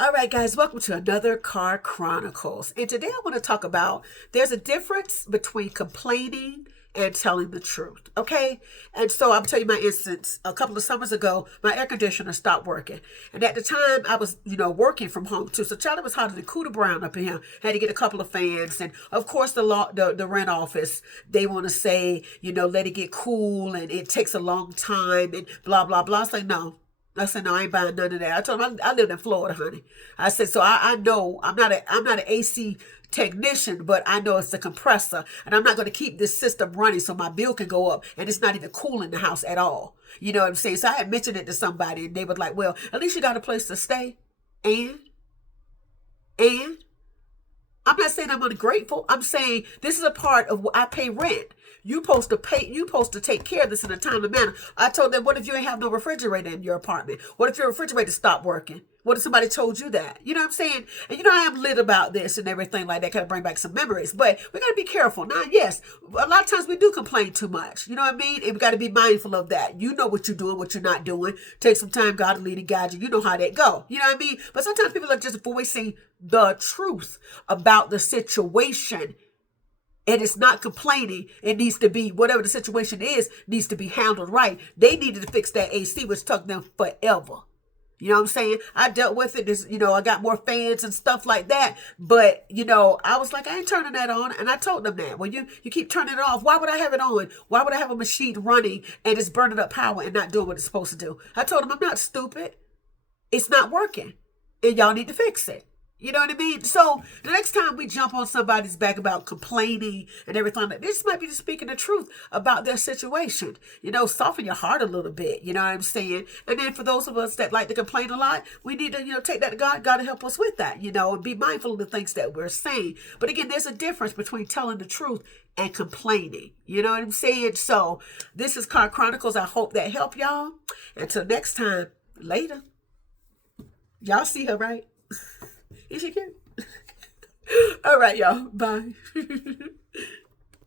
All right, guys, welcome to another Car Chronicles. And today I want to talk about there's a difference between complaining and telling the truth. Okay. And so I'll tell you my instance. A couple of summers ago, my air conditioner stopped working. And at the time I was, working from home too. So Charlie was hotter than Cooter Brown up in here. Had to get a couple of fans. And of course the rent office, they want to say, let it get cool and it takes a long time and blah, blah, blah. It's like, no. I said, no, I ain't buying none of that. I told him I lived in Florida, honey. I said, so I know I'm not an AC technician, but I know it's a compressor, and I'm not going to keep this system running so my bill can go up, and it's not even cooling the house at all. You know what I'm saying? So I had mentioned it to somebody, and they were like, well, at least you got a place to stay. And and I'm not saying I'm ungrateful. I'm saying this is a part of what I pay rent. You supposed to pay. You supposed to take care of this in a timely manner. I told them, what if you ain't have no refrigerator in your apartment? What if your refrigerator stopped working? What if somebody told you that? You know what I'm saying? And I am lit about this and everything like that. Kind of bring back some memories. But we got to be careful. Now, yes, a lot of times we do complain too much. You know what I mean? And we got to be mindful of that. You know what you're doing, what you're not doing. Take some time, God to lead and guide you. You know how that go. You know what I mean? But sometimes people are just voicing the truth about the situation. And it's not complaining. It needs to be, whatever the situation is, needs to be handled right. They needed to fix that AC, which took them forever. You know what I'm saying? I dealt with it. I got more fans and stuff like that. But, I was like, I ain't turning that on. And I told them that. Well, you keep turning it off. Why would I have it on? Why would I have a machine running and it's burning up power and not doing what it's supposed to do? I told them, I'm not stupid. It's not working. And y'all need to fix it. You know what I mean? So the next time we jump on somebody's back about complaining and everything, this might be just speaking the truth about their situation. Soften your heart a little bit. You know what I'm saying? And then for those of us that like to complain a lot, we need to, take that to God. God to help us with that, and be mindful of the things that we're saying. But again, there's a difference between telling the truth and complaining. You know what I'm saying? So this is Car Chronicles. I hope that helped y'all. Until next time, later. Y'all see her, right? Is she cute? All right, y'all. Bye.